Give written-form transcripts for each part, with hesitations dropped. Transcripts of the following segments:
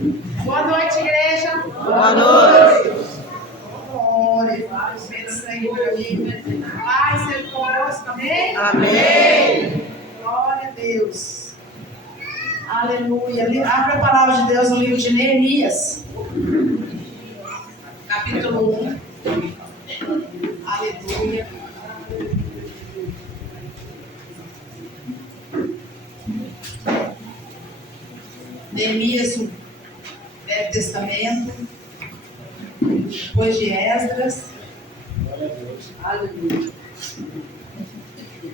Boa noite, igreja. Boa noite. Glória a Deus. Senhor, amigo. Pai, seja conosco, amém? Amém. Glória a Deus. Aleluia. Abra a palavra de Deus no livro de Neemias, capítulo 1. Aleluia. Neemias, o Velho Testamento, depois de Esdras. Aleluia.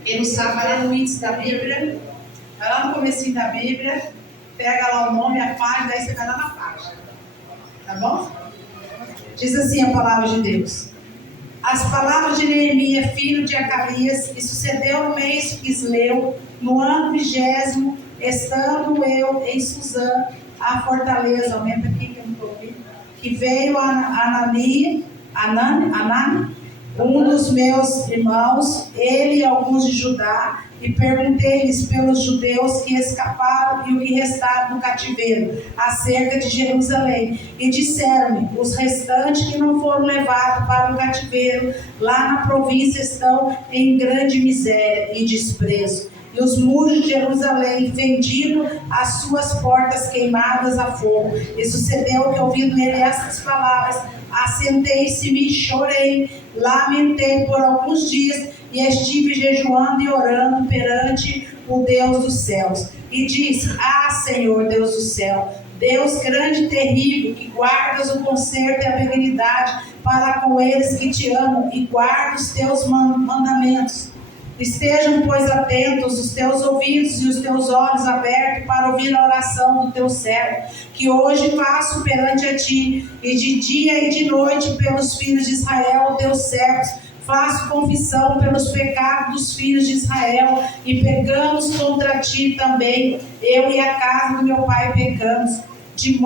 Quem não sabe, vai lá no índice da Bíblia, vai lá no comecinho da Bíblia, pega lá o nome, a página, daí você vai lá na página. Tá bom? Diz assim a palavra de Deus. As palavras de Neemias, filho de Acalias, que sucedeu no mês Quisleu, no ano 20º, estando eu em Suzã, a fortaleza, aumenta aqui que eu não estou ouvindo, que veio Anani, um dos meus irmãos, ele e alguns de Judá, e perguntei-lhes pelos judeus que escaparam e o que restaram no cativeiro, acerca de Jerusalém. E disseram-me, os restantes que não foram levados para o cativeiro, lá na província estão em grande miséria e desprezo. E os muros de Jerusalém fendido, as suas portas queimadas a fogo. E sucedeu que, ouvindo ele essas palavras, assentei-se-me e chorei, lamentei por alguns dias, e estive jejuando e orando perante o Deus dos céus. E disse, Senhor, Deus do céu, Deus grande e terrível, que guardas o conserto e a benignidade para com eles que te amam e guardam os teus mandamentos. Estejam, pois, atentos os teus ouvidos e os teus olhos abertos para ouvir a oração do teu servo, que hoje faço perante a ti, e de dia e de noite pelos filhos de Israel, teus servos, faço confissão pelos pecados dos filhos de Israel, e pecamos contra ti também, eu e a casa do meu pai pecamos. De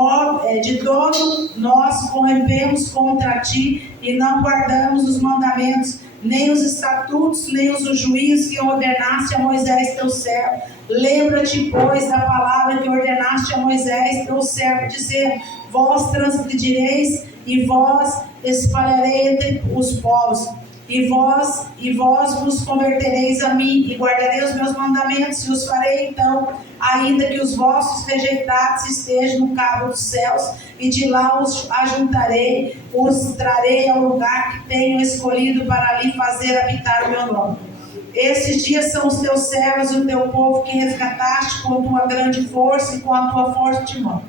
todo nós corrompemos contra ti, e não guardamos os mandamentos, nem os estatutos, nem os juízos que ordenaste a Moisés teu servo. Lembra-te, pois, da palavra que ordenaste a Moisés teu servo, dizendo, vós transgredireis, e vós espalharei entre os povos, e vós vos convertereis a mim, e guardarei os meus mandamentos, e os farei então, ainda que os vossos rejeitados estejam no cabo dos céus, e de lá os ajuntarei, os trarei ao lugar que tenho escolhido para ali fazer habitar o meu nome. Esses dias são os teus servos e o teu povo que resgataste com a tua grande força e com a tua forte mão.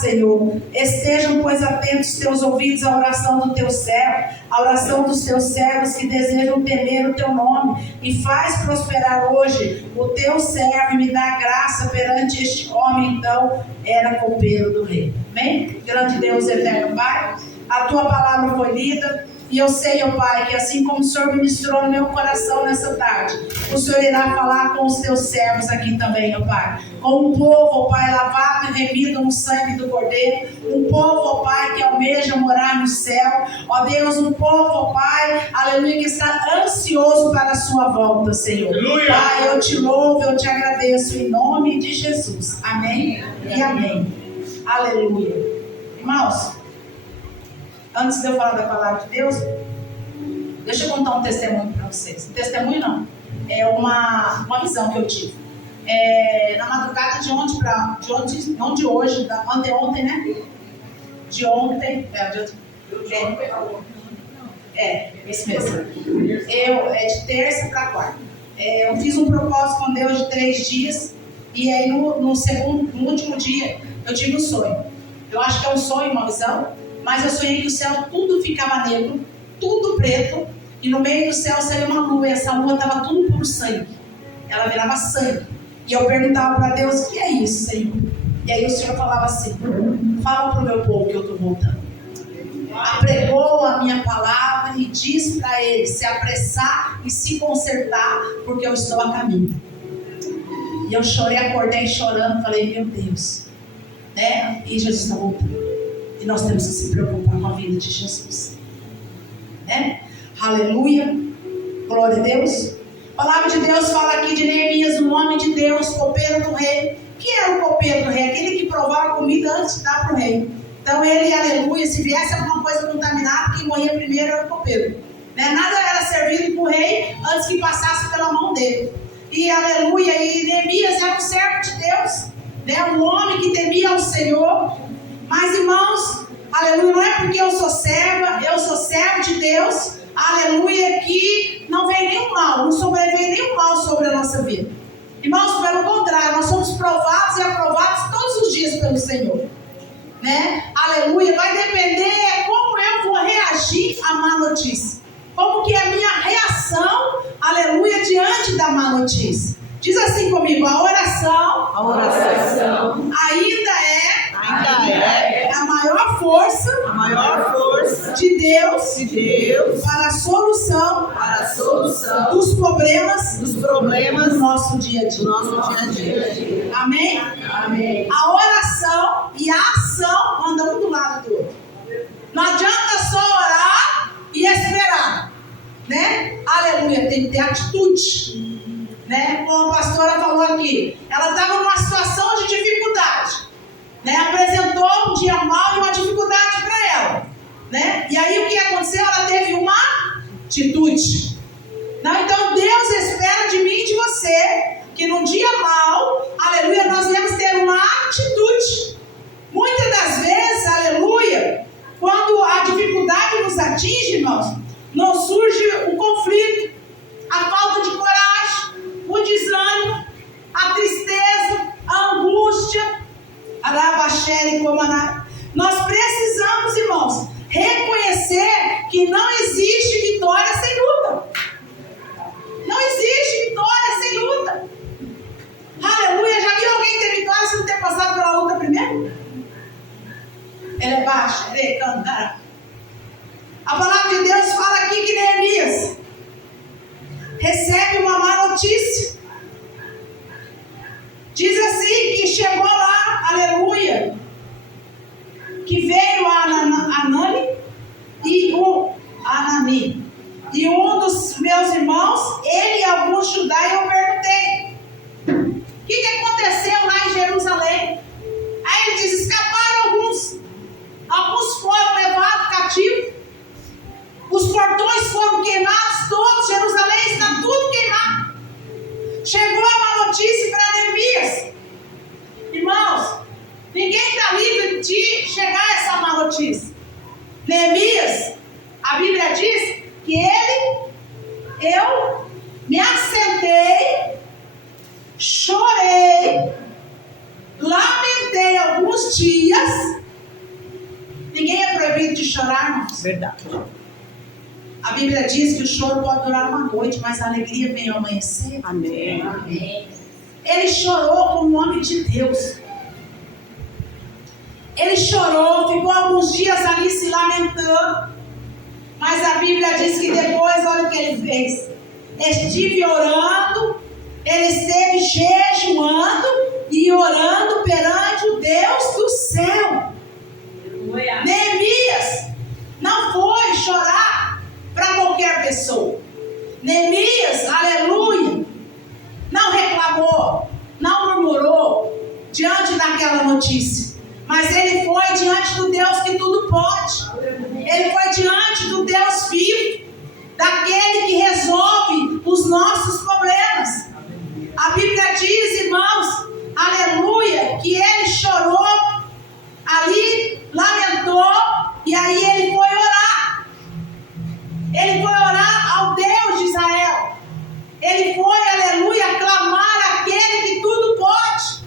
Senhor, estejam, pois, atentos teus ouvidos à oração do teu servo, à oração dos teus servos que desejam temer o teu nome, e faz prosperar hoje o teu servo, e me dá graça perante este homem. Então era copeiro do rei. Amém? Grande Deus, eterno Pai, a tua palavra foi lida, e eu sei, ó Pai, que assim como o Senhor ministrou no meu coração nessa tarde, o Senhor irá falar com os teus servos aqui também, ó Pai. Com um povo, ó Pai, lavado e remido no sangue do Cordeiro. Um povo, ó Pai, que almeja morar no céu. Ó Deus, um povo, ó Pai, aleluia, que está ansioso para a sua volta, Senhor. Aleluia. Pai, eu te louvo, eu te agradeço em nome de Jesus. Amém e amém. Aleluia. Irmãos, antes de eu falar da palavra de Deus, deixa eu contar um testemunho para vocês. Testemunho não, é uma visão que eu tive. Na madrugada de ontem, não de hoje, anteontem, né? De ontem, esse mesmo. De terça para quarta. Eu fiz um propósito com Deus de 3 dias, e aí no último dia, eu tive um sonho. Eu acho que é um sonho, uma visão, mas eu sonhei que o céu tudo ficava negro, tudo preto, e no meio do céu saiu uma lua, e essa lua estava tudo por sangue. Ela virava sangue. E eu perguntava para Deus, o que é isso, Senhor? E aí o Senhor falava assim, fala para o meu povo que eu estou voltando. Apregou a minha palavra e diz para ele se apressar e se consertar, porque eu estou a caminho. E eu chorei, acordei chorando, falei, meu Deus, né? E Jesus está voltando. E nós temos que se preocupar com a vida de Jesus, né? Aleluia, glória a Deus. A palavra de Deus fala aqui de Neemias, um homem de Deus, copeiro do rei. Que era o copeiro do rei? Aquele que provar a comida antes de dar para o rei. Então ele, aleluia, se viesse alguma coisa contaminada, quem morria primeiro era o copeiro. Né? Nada era servido para o rei antes que passasse pela mão dele. E aleluia, e Neemias era um servo de Deus, né? Um homem que temia ao Senhor. Mas irmãos, aleluia, não é porque eu sou servo de Deus, aleluia, que não vem nenhum mal, não sobrevém nenhum mal sobre a nossa vida. Irmãos, pelo contrário, nós somos provados e aprovados todos os dias pelo Senhor, né? Aleluia, vai depender como eu vou reagir à má notícia, como que é a minha reação, aleluia, diante da má notícia. Diz assim comigo: a oração ainda é a maior força de Deus para a solução dos problemas do nosso dia a dia. Amém? A oração e a ação andam um do lado do outro. Não adianta só orar e esperar, né? Aleluia, tem que ter atitude, né? Como a pastora falou aqui, ela estava numa situação de dificuldade, né? Apresentou um dia mal e uma dificuldade para ela, né? E aí o que aconteceu? Ela teve uma atitude. Não, então Deus espera de mim e de você que num dia mal, aleluia, nós devemos ter uma atitude. Muitas das vezes, aleluia, quando a dificuldade nos atinge, irmãos, não surge o conflito, a falta de coragem, o desânimo, a tristeza, a angústia, a rabaxere como a... Nós precisamos, irmãos, reconhecer que não existe vitória sem luta. Não existe vitória sem luta. Aleluia, já viu alguém ter vitória sem ter passado pela luta primeiro? Ela é baixa, ela é cantará. A palavra de Deus fala aqui que Neemias recebe uma má notícia. Diz assim que chegou lá, aleluia, que veio a Anani e um dos meus irmãos, ele e alguns judeus, eu perguntei: o que aconteceu lá em Jerusalém? Aí ele diz: escaparam alguns foram levados cativos, os portões foram queimados todos, Jerusalém está tudo queimado. Chegou a má notícia para Neemias. Irmãos, ninguém está livre de chegar a essa má notícia. Neemias, a Bíblia diz que eu me assentei, chorei, lamentei alguns dias. Ninguém é proibido de chorar, irmãos. Verdade. A Bíblia diz que o choro pode durar uma noite, mas a alegria vem ao amanhecer. Amém. Ele chorou como homem de Deus. Ele chorou, ficou alguns dias ali se lamentando. Mas a Bíblia diz que depois, olha o que ele fez. Estive orando, ele esteve jejuando e orando perante o Deus do céu. Neemias não foi chorar para qualquer pessoa. Neemias, aleluia, não reclamou, não murmurou diante daquela notícia, mas ele foi diante do Deus que tudo pode. Ele foi diante do Deus vivo, daquele que resolve os nossos problemas. A Bíblia diz, irmãos, aleluia, que ele chorou ali, lamentou, e aí ele foi orar. Ele foi orar ao Deus de Israel. Ele foi, aleluia, clamar àquele que tudo pode.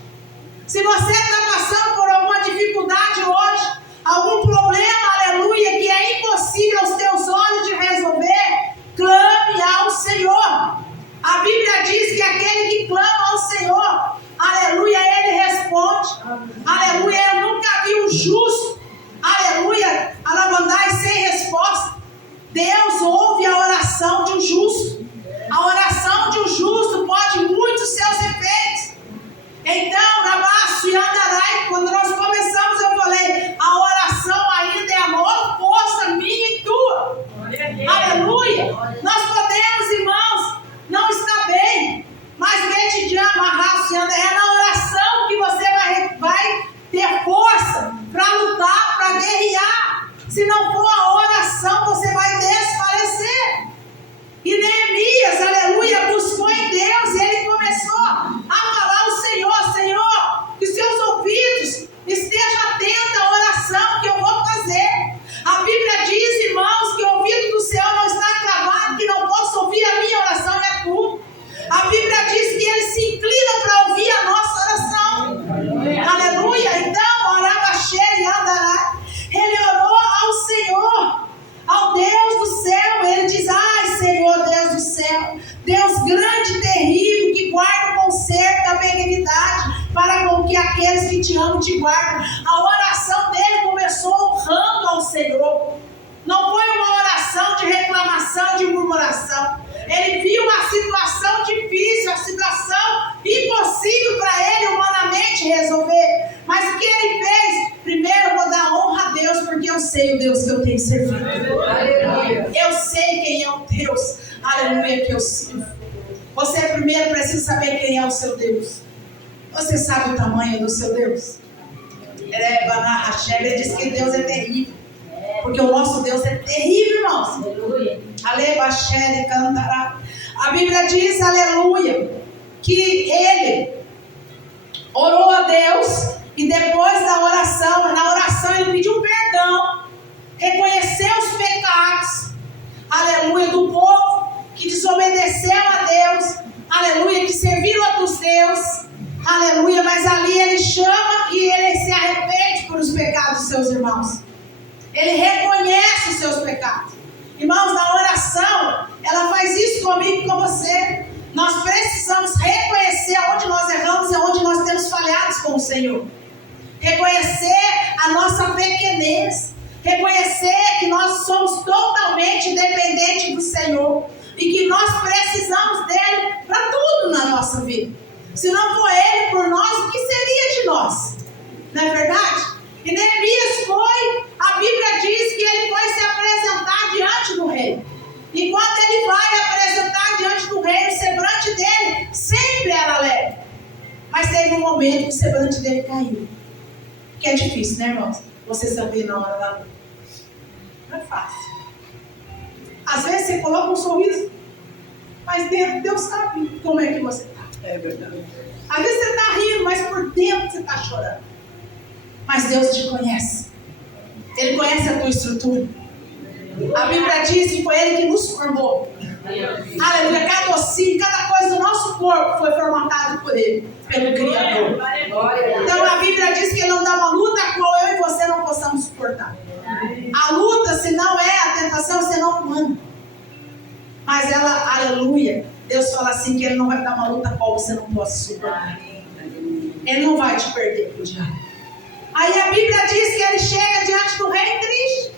Se você está passando por alguma dificuldade hoje, algum problema, aleluia, que é impossível aos teus olhos de resolver, clame ao Senhor. diz que Ele se inclina para ouvir a nossa oração. Aleluia. Então, orava cheio e andará. Ele orou ao Senhor, ao Deus do céu. Ele diz: ai, Senhor, Deus do céu, Deus grande e terrível, que guarda o conserto, a benignidade para com que aqueles que te amam te guardam. A oração dele começou honrando ao Senhor. Não foi uma oração de reclamação, de murmuração. Ele viu uma situação difícil, uma situação impossível para ele humanamente resolver. Mas o que ele fez? Primeiro, vou dar honra a Deus, porque eu sei o Deus que eu tenho servido. Aleluia. Eu sei quem é o Deus, aleluia, que eu sirvo. Você primeiro precisa saber quem é o seu Deus. Você sabe o tamanho do seu Deus? Ele diz que Deus é terrível. Porque o nosso Deus é terrível, irmãos. Aleluia. Cantará. A Bíblia diz, aleluia, que ele orou a Deus e depois da oração, na oração ele pediu perdão, reconheceu os pecados, aleluia, do povo que desobedeceu a Deus, aleluia, que serviram a outros deuses, aleluia, mas ali ele chama e ele se arrepende por os pecados dos seus irmãos. Ele reconhece os seus pecados. Irmãos, na oração, ela faz isso comigo e com você. Nós precisamos reconhecer onde nós erramos e onde nós temos falhado com o Senhor. Reconhecer a nossa pequenez. Reconhecer que nós somos totalmente dependentes do Senhor. E que nós precisamos dele para tudo na nossa vida. Se não for ele por nós, o que seria de nós? Não é verdade? E Neemias foi, a Bíblia diz que ele foi se apresentar diante do rei. E quando ele vai apresentar diante do rei, o semblante dele sempre era alegre. Mas teve um momento que o semblante dele caiu. Que é difícil, né, irmãos? Você sorrir na hora da luta. Não é fácil. Às vezes você coloca um sorriso, mas dentro Deus sabe como é que você está. É verdade. Às vezes você está rindo, mas por dentro você está chorando. Mas Deus te conhece. Ele conhece a tua estrutura. A Bíblia diz que foi Ele que nos formou. Aleluia. Cada ossinho, cada coisa do nosso corpo foi formatado por Ele, pelo Criador. Então a Bíblia diz que Ele não dá uma luta a qual eu e você não possamos suportar. A luta, se não é a tentação, você não manda. Mas ela, aleluia, Deus fala assim que Ele não vai dar uma luta a qual você não possa suportar. Ele não vai te perder pro diabo. Aí a Bíblia diz que ele chega diante do rei triste,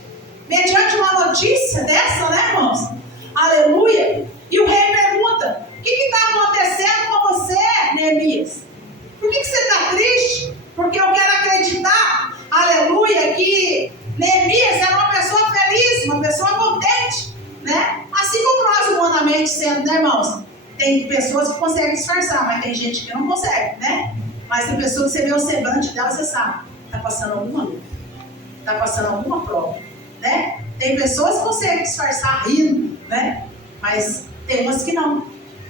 mediante uma notícia dessa, né, irmãos? Aleluia. E o rei pergunta: o que está acontecendo com você, Neemias? Por que você está triste? Porque eu quero acreditar, aleluia, que Neemias era uma pessoa feliz, uma pessoa contente, né? Assim como nós humanamente sendo, né, irmãos? Tem pessoas que conseguem disfarçar, mas tem gente que não consegue, né? Mas tem pessoas que você vê o semblante dela, você sabe. Está passando alguma luta, está passando alguma prova, né? Tem pessoas que conseguem disfarçar rindo, né? Mas tem umas que não.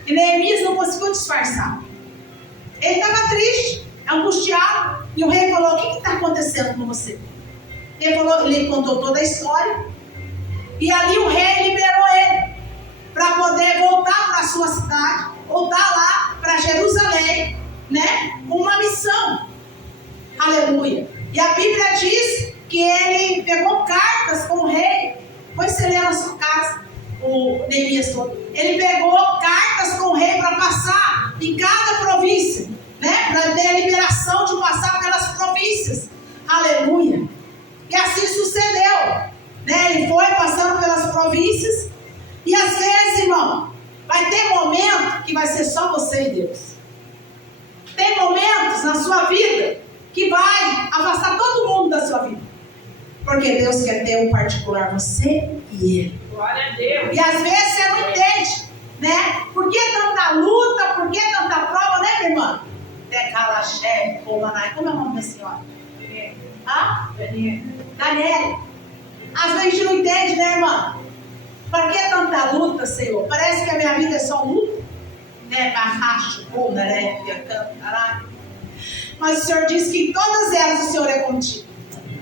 E Neemias não conseguiu disfarçar. Ele estava triste, angustiado, e o rei falou: o que está acontecendo com você? Ele contou toda a história, e ali o rei liberou ele para poder voltar para a sua cidade, voltar lá para Jerusalém, né? Com uma missão. Aleluia. E a Bíblia diz que ele pegou cartas com o rei. Foi ser na sua casa, o Neemias todo. Ele pegou cartas com o rei para passar em cada província, né? Para ter a liberação de passar pelas províncias. Aleluia. E assim sucedeu, né? Ele foi passando pelas províncias. E às vezes, irmão, vai ter momento que vai ser só você e Deus. Tem momentos na sua vida que vai afastar todo mundo da sua vida. Porque Deus quer ter um particular, você e Ele. Glória a Deus. E às vezes você não entende, né? Por que tanta luta, por que tanta prova, né, minha irmã? Decalaxé, Comanai, como é o nome da senhora? Daniela. Às vezes a gente não entende, né, irmã? Por que tanta luta, Senhor? Parece que a minha vida é só luta. Né? Mas o Senhor diz que em todas elas o Senhor é contigo.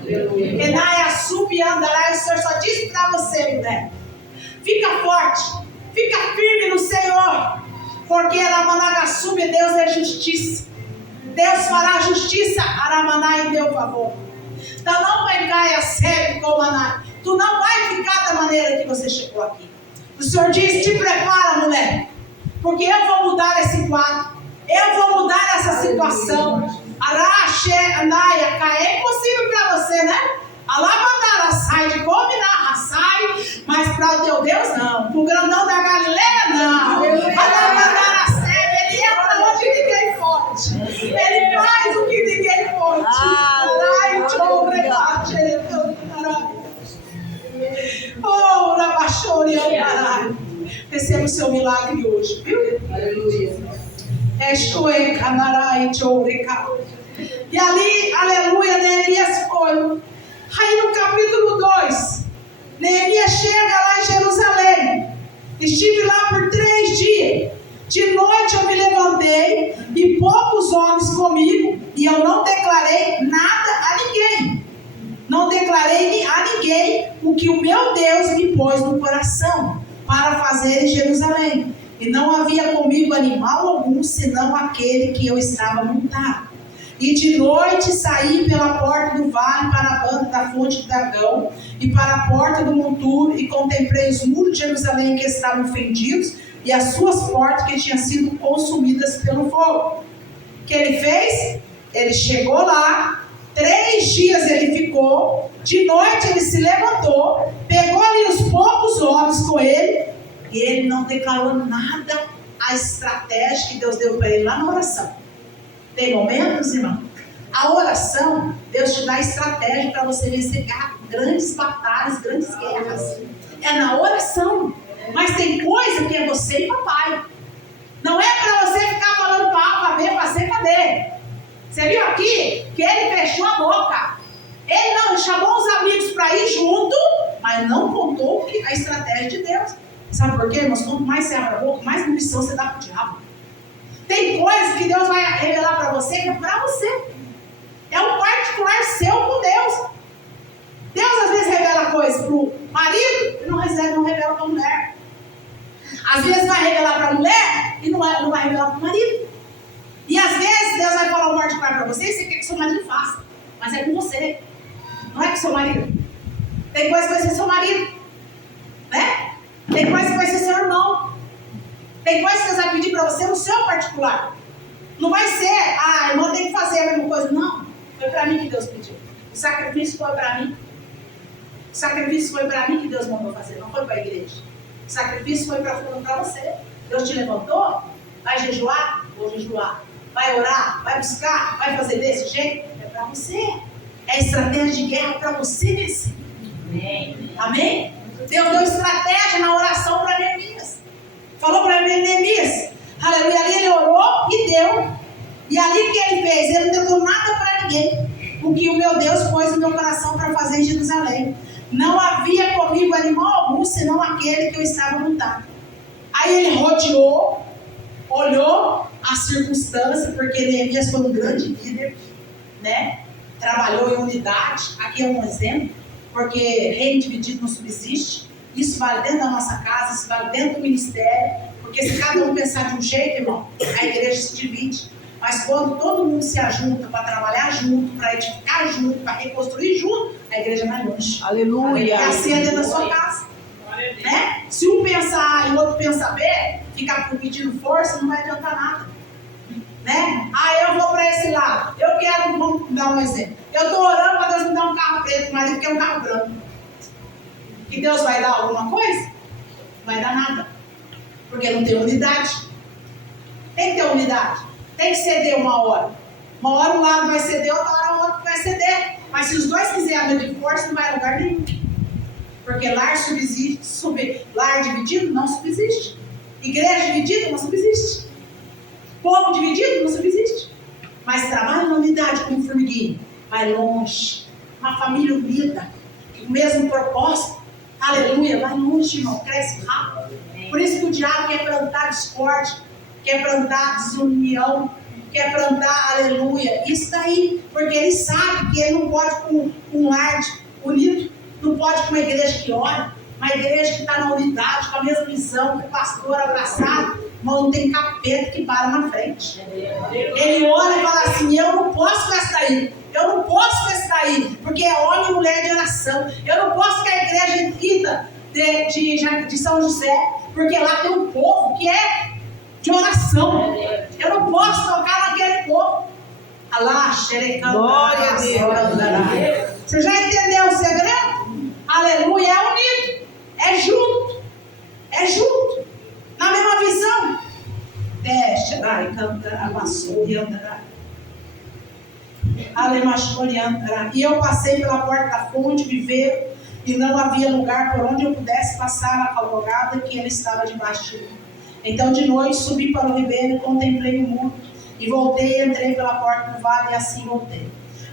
Enai, sub e andará. O Senhor só diz para você, mulher: fica forte, fica firme no Senhor. Porque Aramanagassube, Deus é justiça. Deus fará justiça, Aramaná, em teu favor. Então não vai cair a sério com Maná. Tu não vai ficar da maneira que você chegou aqui. O Senhor diz: te prepara, mulher, porque eu vou mudar esse quadro. Eu vou mudar essa situação. Araxe, Andaia, é impossível para você, né? Alabandara sai de combinar, sai, mas para o teu Deus não. Para o grandão da Galileia não. Alabandara sai, ele entra onde ninguém pode. Ele faz o que ninguém pode. Oh, Rabachori, receba o seu milagre hoje, viu? Aleluia. E ali, aleluia, Neemias foi. Aí no capítulo 2, Neemias chega lá em Jerusalém. Estive lá por 3 dias. De noite eu me levantei e poucos homens comigo, e eu não declarei nada a ninguém. Não declarei a ninguém o que o meu Deus me pôs no coração para fazer em Jerusalém. E não havia comigo animal algum, senão aquele que eu estava montado. E de noite saí pela porta do vale para a banda da fonte do dragão e para a porta do monturo, e contemplei os muros de Jerusalém que estavam fendidos e as suas portas que tinham sido consumidas pelo fogo. O que ele fez? Ele chegou lá, 3 dias ele ficou, de noite ele se levantou, pegou ali os poucos homens com ele, e ele não declarou nada a estratégia que Deus deu para ele lá na oração. Tem momentos, irmão? A oração, Deus te dá estratégia para você vencer grandes batalhas, grandes guerras. É na oração. Mas tem coisa que é você e papai. Não é para você ficar falando para A, para B, para C, para D. Você viu aqui que ele fechou a boca. Ele não chamou os amigos para ir junto, mas não contou a estratégia de Deus. Sabe por quê, irmãos? Quanto mais você abre a boca, mais munição você dá para o diabo. Tem coisas que Deus vai revelar para você que é para você. É um particular seu com Deus. Deus às vezes revela coisas para o marido e não revela para a mulher. Às vezes vai revelar para a mulher e não vai revelar para o marido. E às vezes Deus vai falar um particular para você e você quer que seu marido faça. Mas é com você. Não é com seu marido. Tem coisa que vai ser seu marido. Né? Tem coisa que vai ser seu irmão. Tem coisa que Deus vai pedir para você no seu particular. Não vai ser, a irmã tem que fazer a mesma coisa. Não, foi para mim que Deus pediu. O sacrifício foi para mim. O sacrifício foi para mim que Deus mandou fazer, não foi para a igreja. O sacrifício foi para você. Deus te levantou, vai jejuar? Vou jejuar. Vai orar? Vai buscar? Vai fazer desse jeito? É para você. É estratégia de guerra para você vencer. Amém? Amém? Deus deu estratégia na oração para Neemias. Falou para Neemias, aleluia, ali ele orou e deu. E ali o que ele fez? Ele não deu nada para ninguém. O que o meu Deus pôs no meu coração para fazer em Jerusalém. Não havia comigo animal algum, senão aquele que eu estava montado. Aí ele rodeou, olhou a circunstância, porque Neemias foi um grande líder, né? Trabalhou em unidade. Aqui é um exemplo, porque reino dividido não subsiste. Isso vale dentro da nossa casa, isso vale dentro do ministério, porque se cada um pensar de um jeito, irmão, a igreja se divide. Mas quando todo mundo se ajunta para trabalhar junto, para edificar junto, para reconstruir junto, a igreja vai longe. Aleluia. É assim dentro da sua casa. Né? Se um pensa A e o outro pensa B, ficar pedindo força, não vai adiantar nada. Né? Ah, eu vou para esse lado. Eu quero, vamos dar um exemplo. Eu estou orando para Deus me dar um carro preto, mas ele quer um carro branco. Que Deus vai dar alguma coisa? Não vai dar nada. Porque não tem unidade. Tem que ter unidade. Tem que ceder uma hora. Uma hora um lado vai ceder, outra hora o outro vai ceder. Mas se os dois quiserem abrir de força, não vai a lugar nenhum. Porque lar dividido não subsiste. Igreja dividida não subsiste. Povo dividido não subsiste. Mas trabalha na unidade como formiguinho. Vai longe. Uma família unida. O mesmo propósito. Aleluia. Vai longe, irmão. Cresce rápido. Por isso que o diabo quer plantar discórdia. Quer plantar desunião. Quer plantar, aleluia. Isso daí. Porque ele sabe que ele não pode com um lar unido. Não pode com uma igreja que ora. Uma igreja que está na unidade, com a mesma missão, com o pastor abraçado. Mas não tem capeta que para na frente. Ele olha e fala assim: eu não posso gastar aí. Eu não posso gastar aí, porque é homem e mulher de oração. Eu não posso que a igreja grita de São José, porque lá tem um povo que é de oração. Eu não posso tocar naquele povo. Alá, xerecão. Glória a Deus. Você já entendeu o segredo? Aleluia, é unido, é junto, na mesma visão. Xerai, canta, amassou, e andará. E eu passei pela porta da fonte, me veio, e não havia lugar por onde eu pudesse passar na cavalgada, que ele estava debaixo de mim. Então de noite subi para o ribeiro e contemplei o muro, e voltei e entrei pela porta do vale, e assim voltei.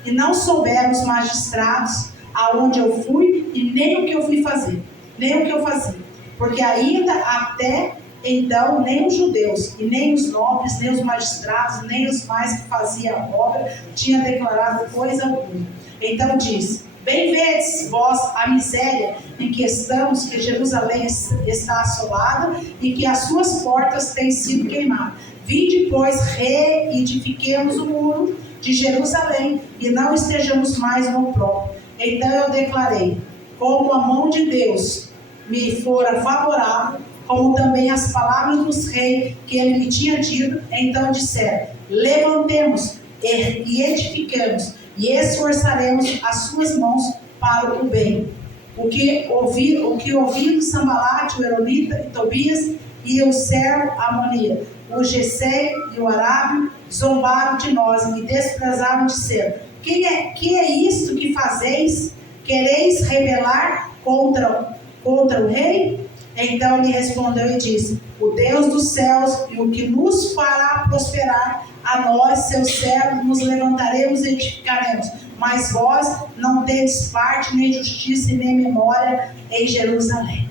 E não souberam os magistrados aonde eu fui, e nem o que eu fui fazer, nem o que eu fazia, porque ainda até então nem os judeus, e nem os nobres, nem os magistrados, nem os mais que faziam a obra, tinham declarado coisa alguma. Então disse: bem vedes vós a miséria em que estamos, que Jerusalém está assolada, e que as suas portas têm sido queimadas. Vinde, pois, reedifiquemos o muro de Jerusalém, e não estejamos mais no opróbrio. Então eu declarei: como a mão de Deus me fora favorável, como também as palavras dos reis que ele me tinha dito, então disseram: levantemos e edificamos, e esforçaremos as suas mãos para o bem. O que ouviram Sambalate, o Eronita, e Tobias, e o servo Amonia, o Gesé e o Arábio, zombaram de nós e me desprezaram, dizendo: que é isto que fazeis? Quereis rebelar contra o rei? Então ele respondeu e disse: o Deus dos céus, e o que nos fará prosperar, a nós, seus servos, nos levantaremos e edificaremos. Mas vós não tendes parte, nem justiça, e nem memória em Jerusalém.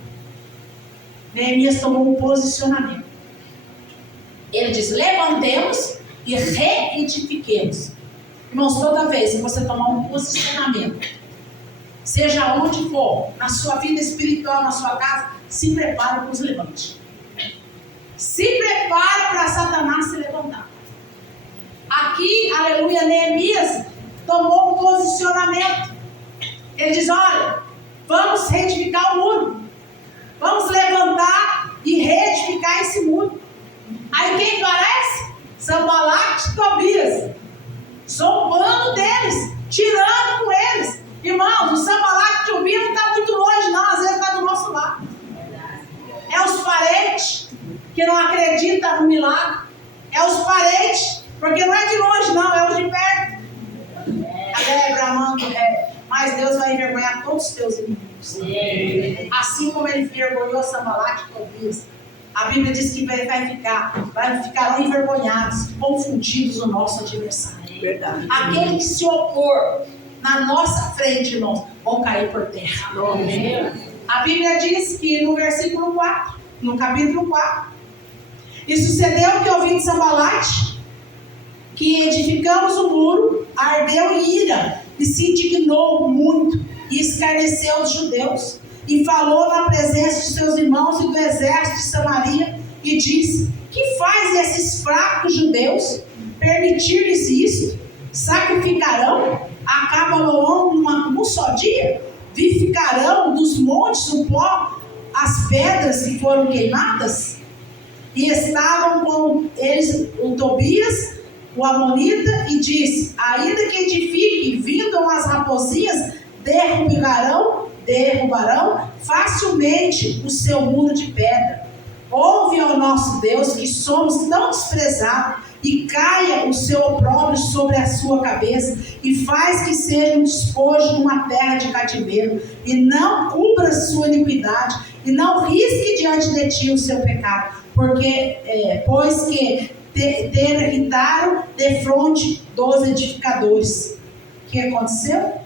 Neemias tomou um posicionamento. Ele diz: levantemos e reedifiquemos. Irmãos, toda vez que você tomar um posicionamento, seja onde for, na sua vida espiritual, na sua casa, se prepare para os levantes. Se prepare para Satanás se levantar. Aqui, aleluia, Neemias tomou um posicionamento. Ele diz: olha, vamos reedificar o muro. Vamos levantar e reedificar esse muro. Aí quem parece? Sambalate e Tobias, zombando deles, tirando com eles. Irmãos, o Sambalate e Tobias não está muito longe não, às vezes está do nosso lado. É os parentes que não acreditam no milagre. É os parentes, porque não é de longe não, é os de perto. Mas Deus vai envergonhar todos os teus inimigos. Assim como ele envergonhou Sambalate e Tobias. A Bíblia diz que ficarão envergonhados, confundidos o nosso adversário. Verdade. Aquele que se opor na nossa frente, irmãos, vão cair por terra. A Bíblia diz que no versículo 4, no capítulo 4, e sucedeu que ouvindo Sambalate, que edificamos o muro, ardeu em ira, e se indignou muito, e escarneceu os judeus, e falou na presença de seus irmãos e do exército de Samaria, e disse: que faz esses fracos judeus? Permitir-lhes isto? Sacrificarão a Cabalão num só dia? Vivificarão dos montes o pó, as pedras que foram queimadas? E estavam com eles o Tobias, o Amonita, e disse: ainda que edifique, vindam as raposinhas, derrubarão facilmente o seu muro de pedra. Ouve ao nosso Deus, que somos tão desprezados, e caia o seu opróbrio sobre a sua cabeça, e faz que seja um despojo numa terra de cativeiro, e não cubra sua iniquidade, e não risque diante de ti o seu pecado, pois que te irritaram defronte dos edificadores. O que aconteceu?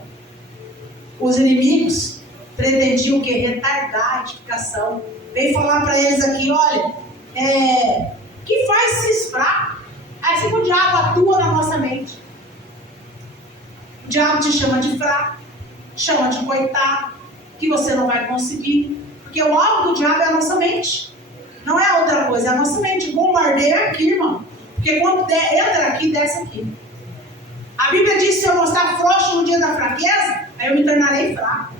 Os inimigos pretendiam o quê? Retardar a edificação. Veio falar para eles aqui: olha, que faz esses fracos? Assim o diabo atua na nossa mente. O diabo te chama de fraco, chama de coitado, que você não vai conseguir, porque o alvo do diabo é a nossa mente. Não é outra coisa, é a nossa mente bombardeia aqui, irmão. Porque quando entra aqui, desce aqui. A Bíblia diz: se eu mostrar frouxo no dia da fraqueza, aí eu me tornarei fraco.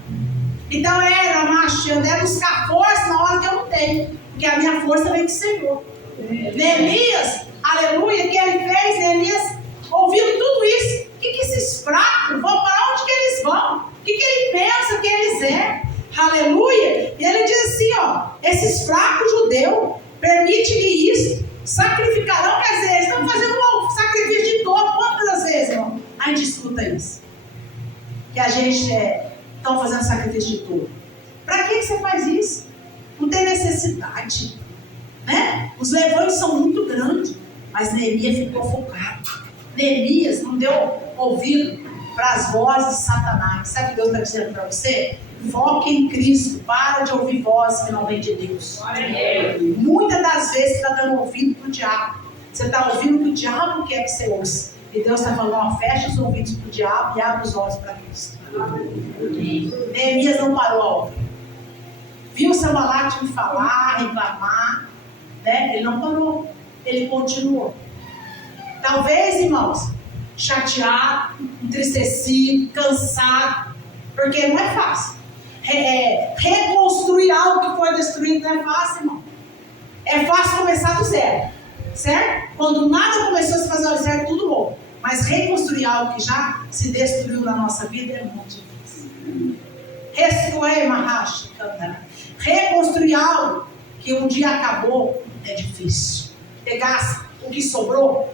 Então era macho, eu devo buscar força na hora que eu não tenho, porque a minha força vem do Senhor. Neemias, aleluia, que ele fez, Neemias, ouvindo tudo isso, o que esses fracos vão, para onde que eles vão? O que ele pensa que eles é? Aleluia. E ele diz assim, ó: esses fracos judeus, permite-lhe isso, sacrificarão, quer dizer, eles estão fazendo um sacrifício de todo. Quantas vezes, irmão, a gente escuta isso? Que a gente estão fazendo sacrifício de todo. Para que você faz isso? Não tem necessidade, né? Os levantes são muito grandes, mas Neemias ficou focado. Neemias não deu ouvido para as vozes de Satanás. Sabe o que Deus está dizendo para você? Foque em Cristo, para de ouvir vozes que não vêm de Deus. Muitas das vezes você está dando ouvido para o diabo. Você está ouvindo o que o diabo quer que você ouça. E Deus está falando: ó, fecha os ouvidos para o diabo e abre os olhos para Cristo. Neemias não parou a obra. Viu Sanbalate me falar, reclamar, né? Ele não parou, ele continuou. Talvez, irmãos, chateado, entristecido, cansado, porque não é fácil. Reconstruir algo que foi destruído não é fácil, irmão. É fácil começar do zero, certo? Quando nada começou a se fazer do zero, tudo bom. Mas reconstruir algo que já se destruiu na nossa vida é muito difícil. Reconstruir algo que um dia acabou é difícil. Pegar o que sobrou,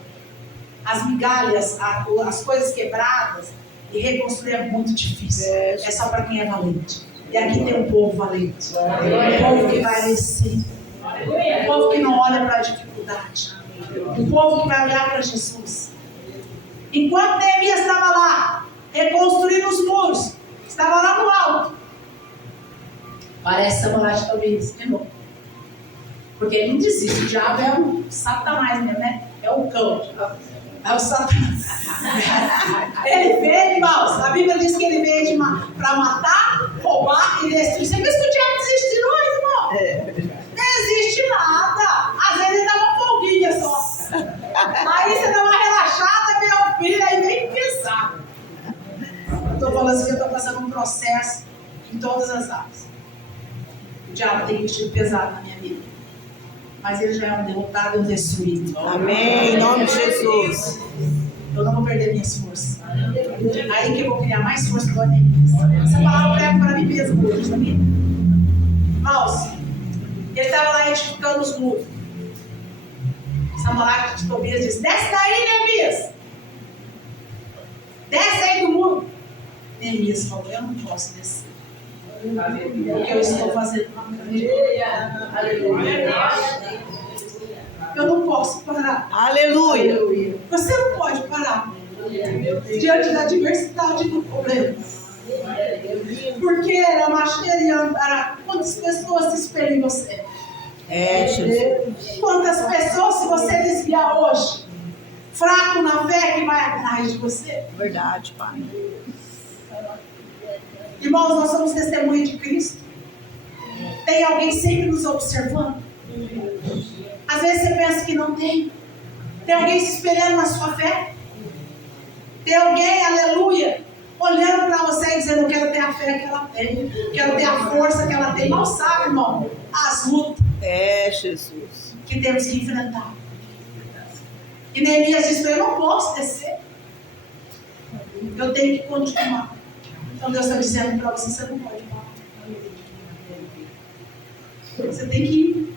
as migalhas, as coisas quebradas, e reconstruir é muito difícil. É só para quem é valente. E aqui tem um povo valente, um povo que vai vencer, um povo que não olha para a dificuldade, um povo que vai olhar para Jesus. Enquanto Neemias estava lá reconstruindo os muros, estava lá no alto, parece Sanbalate também desesperou, porque ele não desiste. O diabo é um Satanás mesmo, né? É o cão, é o Satanás. Ele veio, irmãos, a Bíblia diz que ele veio para matar, roubar e destruir. Você pensa que o diabo desiste de nós, irmão? Não existe nada. Às vezes ele dá uma folguinha só. Aí você dá uma relaxada, meu filho, aí vem pesado. Eu estou falando assim que eu estou passando um processo em todas as áreas. O diabo tem vestido pesado na minha vida, mas ele já é um derrotado e um destruído. Amém, em nome de Jesus. Eu não vou perder minhas forças. Aí que eu vou criar mais força do Neemias. Essa palavra eu pego para mim mesmo hoje, sabia? Irmãos, ele estava lá edificando os muros. Sanbalate de Tobias disse: desce daí, Neemias. Desce aí do muro. Neemias falou: eu não posso descer. O que eu estou fazendo não acredito. Eu não posso parar. Aleluia. Você não pode parar diante da diversidade do problema. Porque era macheira, quantas pessoas se espelham em você? Jesus. Quantas pessoas, se você desviar hoje, fraco na fé, que vai atrás de você? Verdade, Pai. Irmãos, nós somos testemunhas de Cristo. Tem alguém sempre nos observando. Às vezes você pensa que não tem. Tem alguém se espelhando na sua fé. Tem alguém, aleluia, olhando para você e dizendo: eu quero ter a fé que ela tem, quero ter a força que ela tem. Não sabe, irmão, as lutas Jesus, que temos que enfrentar. E Neemias disse: eu não posso descer, eu tenho que continuar. Então Deus está dizendo para você: você não pode parar. Você tem que ir,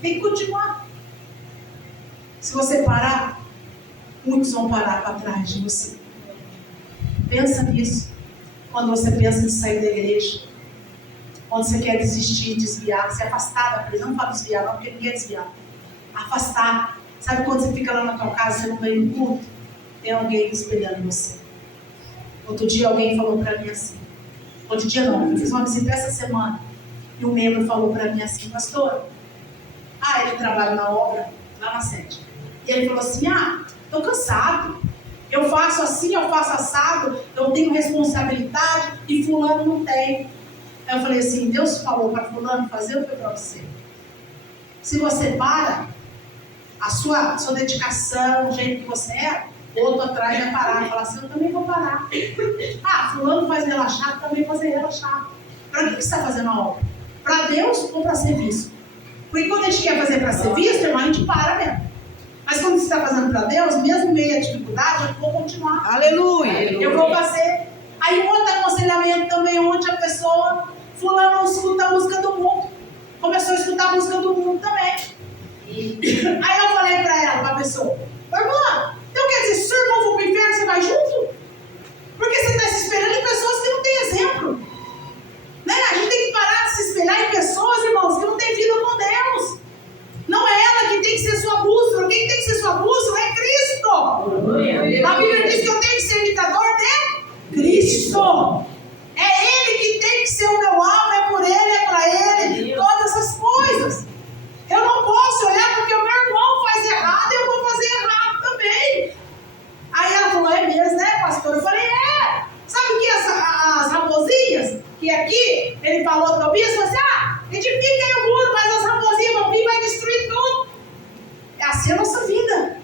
tem que continuar. Se você parar, muitos vão parar para trás de você. Pensa nisso. Quando você pensa em sair da igreja, quando você quer desistir, desviar, se afastar da presença, não fala desviar, não, porque ninguém é desviar. Afastar. Sabe quando você fica lá na tua casa, você não vem no culto? Tem alguém espelhando você. Outro dia alguém falou para mim assim. Outro dia não, eu fiz uma visita essa semana. E um membro falou para mim assim: pastor, ele trabalha na obra, lá na sede. E ele falou assim: estou cansado. Eu faço assim, eu faço assado, eu tenho responsabilidade e fulano não tem. Aí eu falei assim: Deus falou para fulano fazer ou foi para você? Se você para, a sua dedicação, o jeito que você é, outro atrás vai parar e falar assim, eu também vou parar. Ah, fulano faz relaxar, também vou fazer relaxar. Para que você está fazendo a obra? Para Deus ou para ser visto? Porque quando a gente quer fazer para ser visto, irmão, a gente para mesmo. Mas quando você está fazendo para Deus, mesmo meio a dificuldade, eu vou continuar. Aleluia. Eu vou fazer. Aí um outro aconselhamento também, onde a pessoa, fulano escuta a música do mundo. Começou a escutar a música do mundo também. Aí eu falei para ela, para a pessoa, irmã, então quer dizer, se o seu irmão for para o inferno, você vai junto? Porque você está se espelhando em pessoas que não têm exemplo. Né? A gente tem que parar de se espelhar em pessoas, irmãos, que não têm vida com Deus. Não é ela que tem que ser sua bússola. Quem tem que ser sua bússola é Cristo. A Bíblia diz que eu tenho que ser imitador de Cristo. É Ele que tem que ser o meu alvo, é por Ele, é para Ele, todas essas coisas. Eu não posso olhar porque o meu irmão faz errado e eu vou fazer errado também. Aí ela falou, é mesmo, né, pastor? Eu falei, é. Sabe o que as raposinhas, que aqui, ele falou para Tobias, falou assim, edifica aí o muro, mas as raposinhas vão vir e vai destruir tudo. É assim a nossa vida.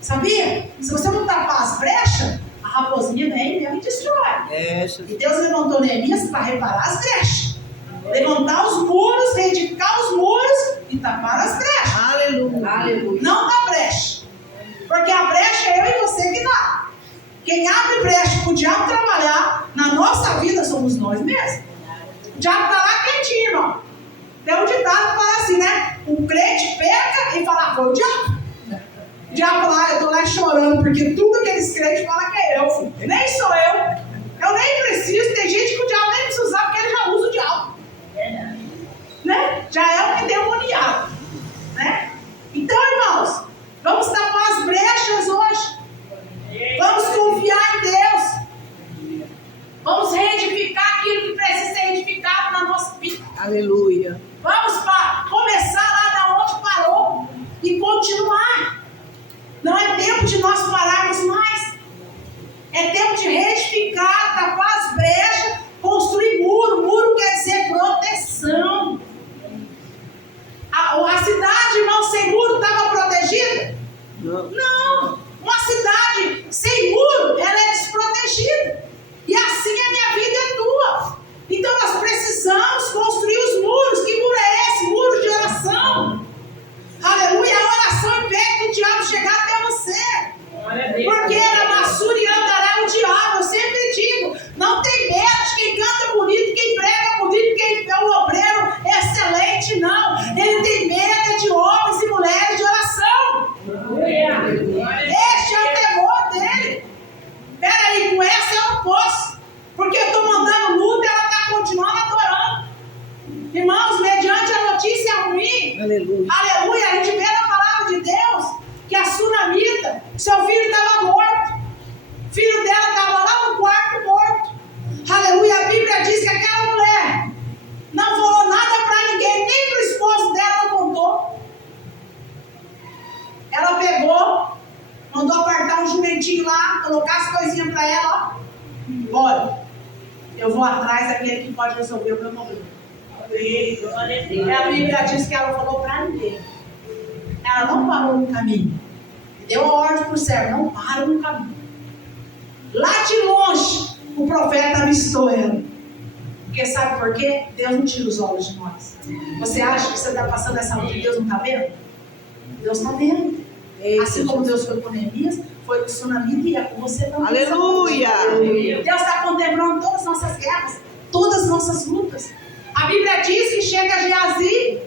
Sabia? Se você não tapar as brechas, a raposinha vem e destrói. E Deus levantou Neemias para reparar as brechas. Levantar os muros, reedificar os muros e tapar as brechas. Aleluia. Não dá brecha. Porque a brecha é eu e você que dá. Quem abre brecha para o diabo trabalhar na nossa vida somos nós mesmos. O diabo está lá quietinho, irmão. Tem um ditado que fala assim, né? O crente peca e fala, foi o diabo. O diabo fala, eu estou lá chorando, porque tudo aqueles crentes falam que é eu, filho. Nem sou eu. Eu nem preciso. Tem gente que o diabo nem precisa usar, porque ele já usa o diabo. Né? Já é o que demoniado. Né? Então, irmãos, vamos tapar as brechas hoje. Vamos confiar em Deus. Vamos reedificar aquilo que precisa ser edificado na nossa vida. Aleluia. Vamos começar lá da onde parou e continuar. Não é tempo de nós pararmos mais. É tempo de reedificar, tapar as brechas, construir muro. Muro quer dizer proteção. A cidade, irmão, sem muro estava protegida? Não. Uma cidade sem muro, ela é desprotegida. E assim a minha vida é tua. Então nós precisamos construir os muros. Que muro é esse? Muro de oração. Aleluia. A oração impede que o diabo chegar até você. Porque era maçura e andará o diabo. Eu sempre digo, não tem medo de quem canta bonito, quem prega bonito, quem é um obreiro excelente, não. Ele tem medo de homens e mulheres de oração. Este é o temor dele. Peraí, com essa eu não posso. Porque eu estou mandando luta e ela está continuando adorando. Irmãos, mediante a notícia ruim, aleluia, a gente vê na palavra de Deus que a sunamita, seu filho estava morto. O filho dela estava lá no quarto morto. Aleluia, a Bíblia diz que aquela mulher não falou nada para ninguém, nem para o esposo dela não contou. Ela pegou, mandou apartar um jumentinho lá, colocar as coisinhas para ela, ó. Bora, eu vou atrás daquele que pode resolver o meu problema. E a Bíblia diz que ela falou para ninguém. Ela não parou no caminho. Deu a ordem para o servo, não para no caminho. Lá de longe, o profeta avistou ela. Porque sabe por quê? Deus não tira os olhos de nós. Você acha que você está passando essa luta e Deus não está vendo? Deus está vendo. Assim como Deus foi com Neemias, foi com o sunamita e é com você também. Aleluia. Deus está contemplando todas as nossas guerras, todas as nossas lutas. A Bíblia diz que chega Geazi,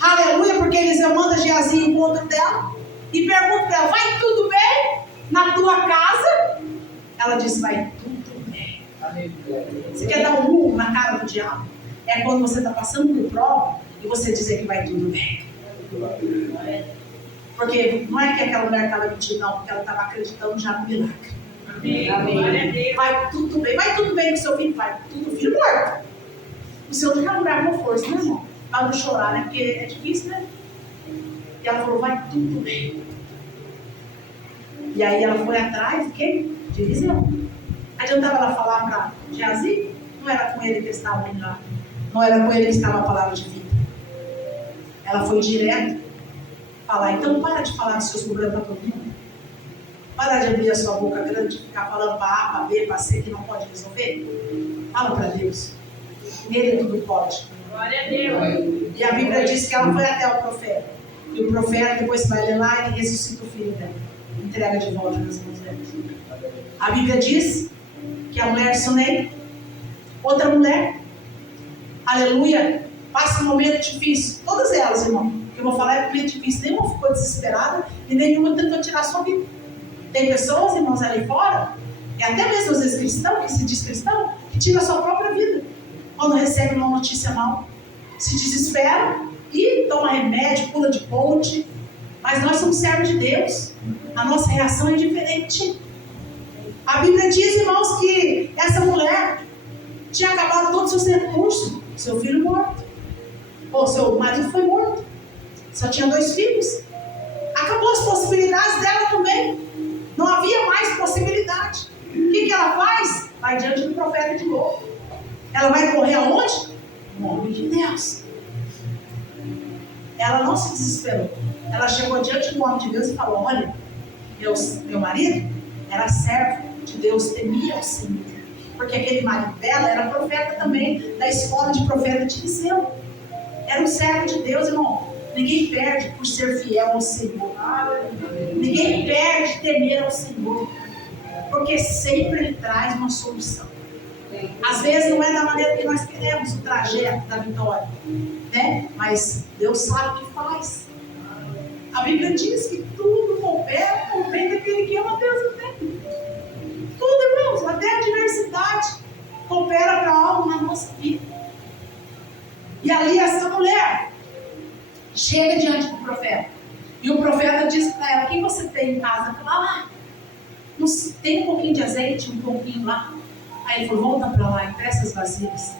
aleluia, porque Eliseu manda Geazi em encontro dela e pergunta para ela, vai tudo bem na tua casa? Ela disse, vai tudo bem. Você quer dar um murro na cara do diabo? É quando você está passando por prova e você dizer que vai tudo bem. Porque não é que aquela mulher estava mentindo, não, porque ela estava acreditando já no milagre. Amém. Vai tudo bem com o seu filho, vai tudo, filho morto. O Senhor tem que lugar com força, né, irmão? Para não chorar, né? Porque é difícil, né? E ela falou, vai tudo bem. E aí ela foi atrás de quem? De Eliseu. Adiantava ela falar para Geazi? Não era com ele que estava indo lá. Não era com ele que estava a palavra de vida. Ela foi direto falar. Então para de falar dos seus problemas para todo mundo. Para de abrir a sua boca grande, ficar falando para A, para B, para C que não pode resolver. Fala para Deus. Nele tudo pode. Glória a Deus. E a Bíblia diz que ela foi até o profeta. E o profeta, depois vai ler lá, ele ressuscita o filho dela. Entrega de volta nas mãos dela. A Bíblia diz que a mulher Sunei, outra mulher, aleluia, passa um momento difícil. Todas elas, irmão, que eu vou falar é um momento difícil. Nenhuma ficou desesperada e nenhuma tentou tirar a sua vida. Tem pessoas, irmãos, ali fora, e até mesmo às vezes cristão, que se diz cristão, que tira a sua própria vida. Quando recebe uma notícia mal, se desespera e toma remédio, pula de coach. Mas nós somos servos de Deus. A nossa reação é diferente. A Bíblia diz, irmãos, que essa mulher tinha acabado todos os seus recursos. Seu filho morto. Ou seu marido foi morto. Só tinha 2 filhos. Acabou as possibilidades dela também. Não havia mais possibilidade. O que ela faz? Vai diante do profeta de novo. Ela vai correr aonde? No nome de Deus. Ela não se desesperou. Ela chegou diante do homem de Deus e falou: olha, meu marido era servo de Deus, temia o Senhor. Porque aquele marido dela era profeta também, da escola de profeta de Eliseu. Era um servo de Deus, irmão. Ninguém perde por ser fiel ao Senhor. Ninguém perde temer ao Senhor. Porque sempre Ele traz uma solução. Às vezes não é da maneira que nós queremos o trajeto da vitória, né? Mas Deus sabe o que faz. A Bíblia diz que tudo coopera para o bem daquele que ama Deus e tem. Tudo, irmãos, até a adversidade coopera para algo na nossa vida. E ali essa mulher chega diante do profeta. E o profeta diz para ela: o que você tem em casa? Ela fala: tem um pouquinho de azeite, um pouquinho lá. Aí ele falou: volta para lá, empresta as vasilhas.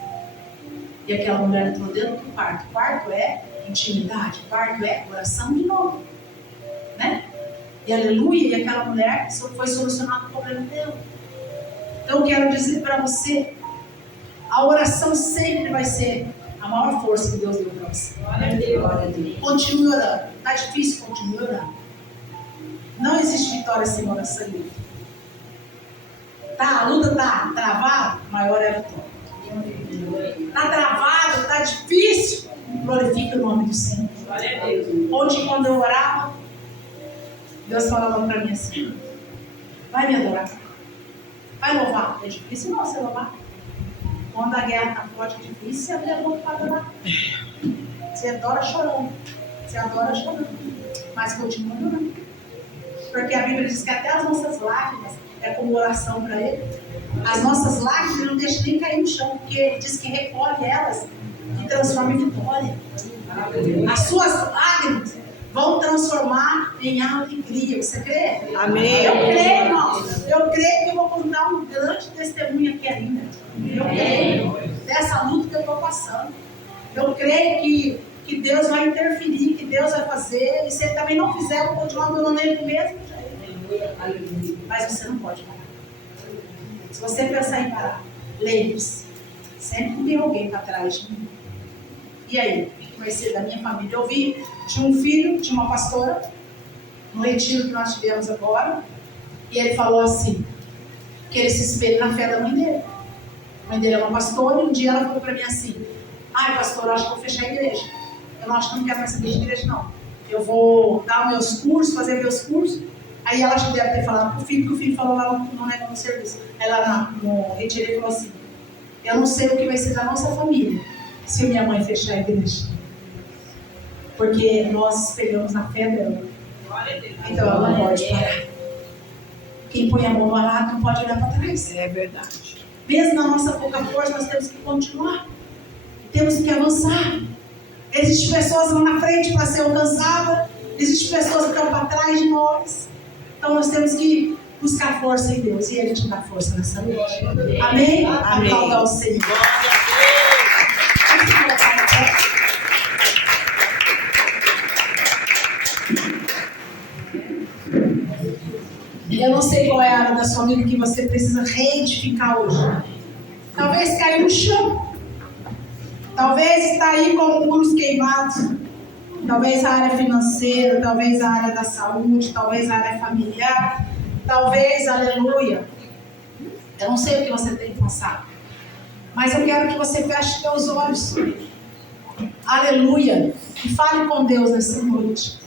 E aquela mulher entrou dentro do quarto. Quarto é intimidade, quarto é oração de novo, né? E aleluia, e aquela mulher foi solucionado o problema dela. Então eu quero dizer para você, a oração sempre vai ser a maior força que Deus deu para você. Glória a Deus. Glória a Deus. Continue orando. Está difícil, continue orando. Não existe vitória sem oração e luta. A luta está travada, maior é a vitória. Está travado, está difícil, glorifica o nome do Senhor. Glória a Deus. Ontem, quando eu orava, Deus falava para mim assim: vai me adorar, vai louvar. É difícil não você louvar. Quando a guerra está forte, é difícil você abrir a boca para adorar. Você adora chorando, mas continua adorando. Porque a Bíblia diz que até as nossas lágrimas é como oração para Ele. As nossas lágrimas não deixam nem cair no chão, porque Ele diz que recolhe elas e transforma em vitória. As suas lágrimas vão transformar em alegria. Você crê? Amém. Eu creio, irmãos. Eu creio que eu vou contar um grande testemunho aqui ainda. Eu creio dessa luta que eu estou passando. Eu creio que Deus vai interferir, que Deus vai fazer. E se Ele também não fizer, eu vou continuar adorando Ele mesmo. Mas você não pode parar. Se você pensar em parar, lembre-se, sempre tem alguém para trás de mim. E aí, o que vai ser da minha família? Eu vi, tinha um filho, tinha uma pastora, no retiro que nós tivemos agora, e ele falou assim, que ele se espelha na fé da mãe dele. A mãe dele é uma pastora, e um dia ela falou para mim assim: ai, pastor, eu acho que vou fechar a igreja. Eu acho que não quero mais saber de igreja, não. Eu vou dar meus cursos, fazer meus cursos. Aí ela acho que deve ter falado pro filho, que o filho falou lá no serviço. Aí lá no retiro ele falou assim: eu não sei o que vai ser da nossa família se minha mãe fechar a igreja. Porque nós espelhamos na fé dela. Então ela não pode parar. Quem põe a mão no arado não pode olhar para trás. É verdade. Mesmo na nossa pouca força, nós temos que continuar. Temos que avançar. Existem pessoas lá na frente para ser alcançadas. Existem pessoas que estão para trás de nós. Então nós temos que buscar força em Deus. E Ele te dá força nessa noite. Amém? Amém. Aplauda ao Senhor. Eu não sei qual é a área da sua vida que você precisa reedificar hoje. Talvez caiu no chão. Talvez está aí com muros queimados. talvez a área financeira, talvez a área da saúde, talvez a área familiar, talvez, aleluia. Eu não sei o que você tem passado, mas eu quero que você feche seus olhos, aleluia, e fale com Deus nessa noite.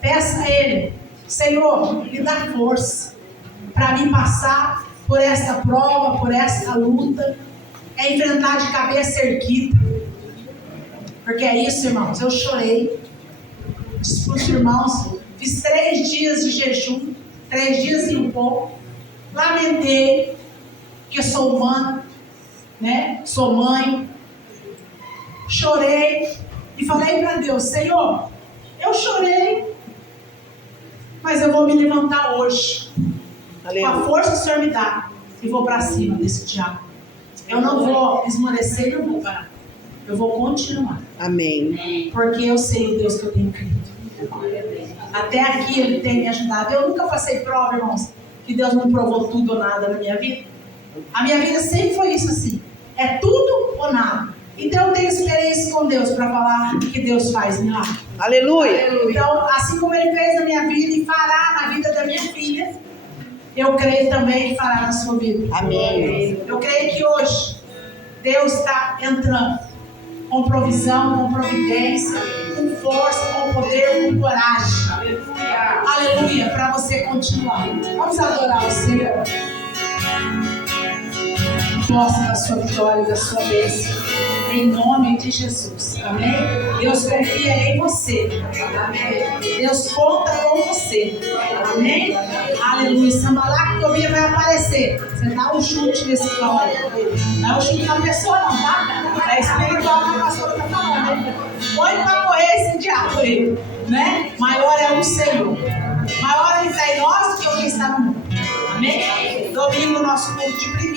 Peça a Ele, Senhor, me dá força para me passar por essa prova, por essa luta, é enfrentar de cabeça erguida, porque é isso, irmãos. Eu chorei, disse para os irmãos, fiz 3 dias de jejum, 3 dias e um pouco, lamentei, porque sou humana, né? Sou mãe, chorei e falei para Deus, Senhor, eu chorei, mas eu vou me levantar hoje, com a força que o Senhor me dá, e vou para cima desse diabo. Eu não vou esmorecer, eu vou parar. Eu vou continuar. Amém. Porque eu sei o Deus que eu tenho crido. Até aqui Ele tem me ajudado. Eu nunca passei prova, irmãos, que Deus não provou tudo ou nada na minha vida. A minha vida sempre foi isso assim. É tudo ou nada. Então eu tenho experiência com Deus para falar que Deus faz milagre. Aleluia. Então, assim como Ele fez na minha vida e fará na vida da minha filha, eu creio também que fará na sua vida. Amém. Eu creio que hoje Deus está entrando com provisão, com providência, com força, com poder, com coragem. Aleluia. Aleluia, para você continuar. Vamos adorar o Senhor. Posse da sua vitória e da sua bênção. Em nome de Jesus. Amém? Deus confia em você. Amém? Deus conta com você. Amém? Aleluia. Sambalá que Tobia vai aparecer. Você dá um chute nesse glória. Não é um chute na pessoa, não, tá? É espiritual que a pastora está falando, né? Põe para morrer esse diabo aí. Né? Maior é o Senhor. Maior Ele está em nós do que o que está no mundo. Amém? Domingo, nosso culto de primeira.